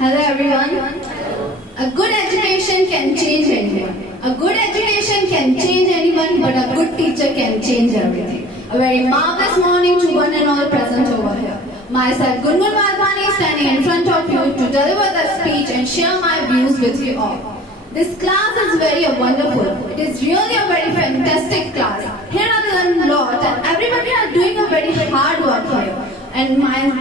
Hello everyone. A good education can change anyone. A good education can change anyone, but a good teacher can change everything. A very marvelous morning to one and all present over here. Myself, Gungun Wadhwani, standing in front of you to deliver the speech and share my views with you all. This class is very wonderful. It is really a very fantastic class. Here I learn a lot and everybody are doing a very hard work here.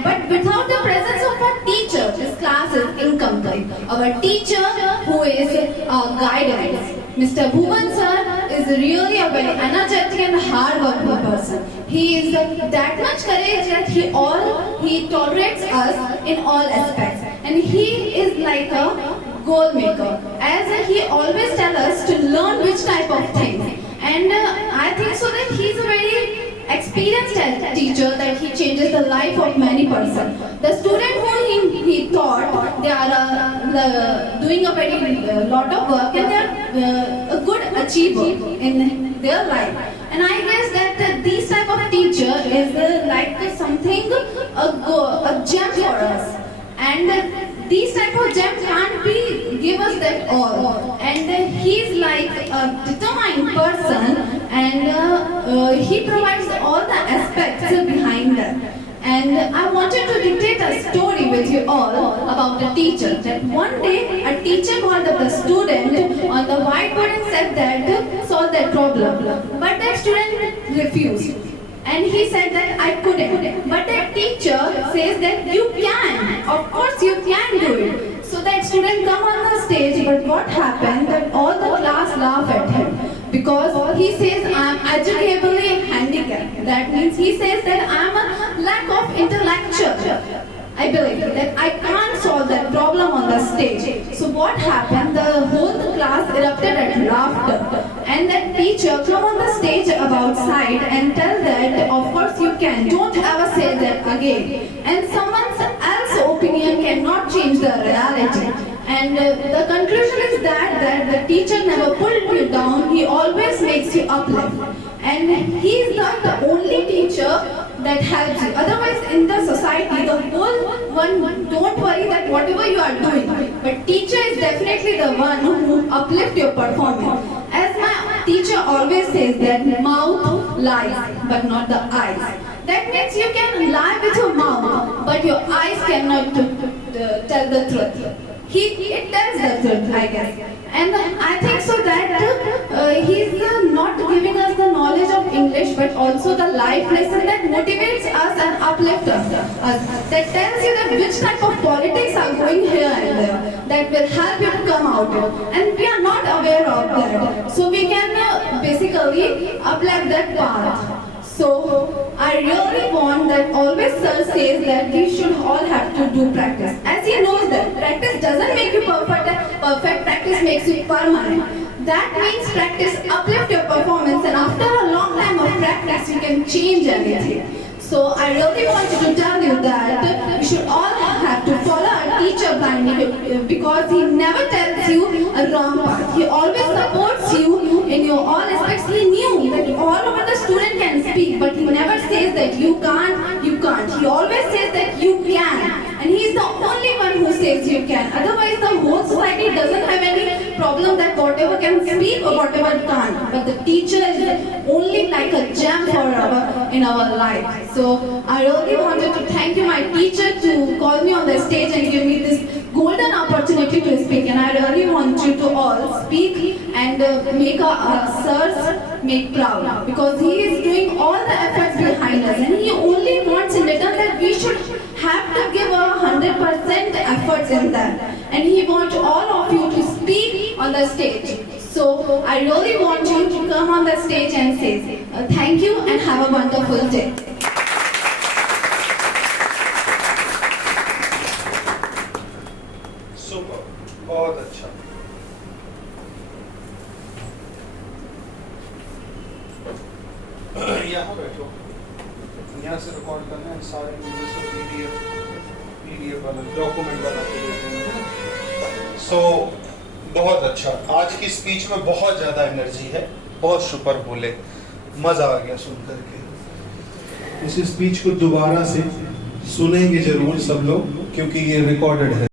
But without the presence of a teacher, this class is incomplete. Our teacher who is our guidance, Mr. Bhuvan sir, is really a very energetic and hard-working person. He is that much courage that he tolerates us in all aspects, and he is like a goal maker. As he always tells us to learn which type of things, and I think so that he is a very experienced teacher, that he changes the life of many persons. The student who he taught, they are doing a very lot of work and they are a good achiever in their life. And I guess that this type of teacher is like something, a gem for us. And these type of gems can't give us that all. And he's like a determined person, and he provides all the aspects behind that. And I wanted to dictate a story with you all about a teacher. That one day a teacher called up the student on the whiteboard and said that solve that problem. But that student refused. And he said that I couldn't. But that teacher says that you can. Of course you can do it. So that student come on the stage, but what happened that all the class laugh at him. Because he says I am educably handicapped. That means he says that I am a lack of intellectual. I believe that I can't solve that problem on the stage. So what happened? The whole class erupted at laughter. And that teacher come on the stage about side and tell that of course you can. Don't ever say that again. And someone else's opinion cannot change the reality. And the conclusion is that the teacher never pulled you down. He always makes you uplift. And he is not the only teacher that helps you. Otherwise, in the society, the whole one, don't worry that whatever you are doing, but teacher is definitely the one who uplifts your performance. As my teacher always says that mouth lies, but not the eyes. That means you can lie with your mouth, but your eyes cannot tell the truth. It tells the truth, I guess. And I think so that he's not giving us the knowledge of English, but also the life lesson that motivates us and uplifts us. That tells you that which type of politics are going here and there, that will help you to come out of. And we are not aware of that. So we can basically uplift that path. So I really want that always sir says that we should all have to do practice. As he knows that practice doesn't make you perfect, perfect practice makes you permanent. That means practice uplift your performance, and after a long time of practice you can change anything. So I really wanted to tell you that we should all have to follow our teacher blindly, because he never tells you a wrong path. He always supports you in your all aspects. He knew that all over the student can speak, but he never says that you can't, you can't. He always says that you can. And he is the only one who says you can. Otherwise the whole society doesn't have any problem that whatever can speak or whatever can't. But the teacher is only like a gem in our life. So I really wanted to thank you, my teacher, to call me on the stage and give me this golden opportunity to speak. And I really want you to all speak and make our sirs make proud, because he is doing all the efforts behind us, and he only wants in return that we should have to give 100% efforts in that. And he wants all of you to speak on the stage. So I really want you to come on the stage and say thank you and have a wonderful day. Super, बहुत अच्छा। यहाँ बैठो, यहाँ से record करना है, सारे video से पीडीएफ वाला डॉक्यूमेंट बना के देते हैं। सो बहुत अच्छा, आज की स्पीच में बहुत ज़्यादा एनर्जी है, बहुत सुपर बोले, मज़ा आ गया सुन करके। इस स्पीच को दोबारा से सुनेंगे जरूर सब लोग, क्योंकि ये रिकॉर्डेड है।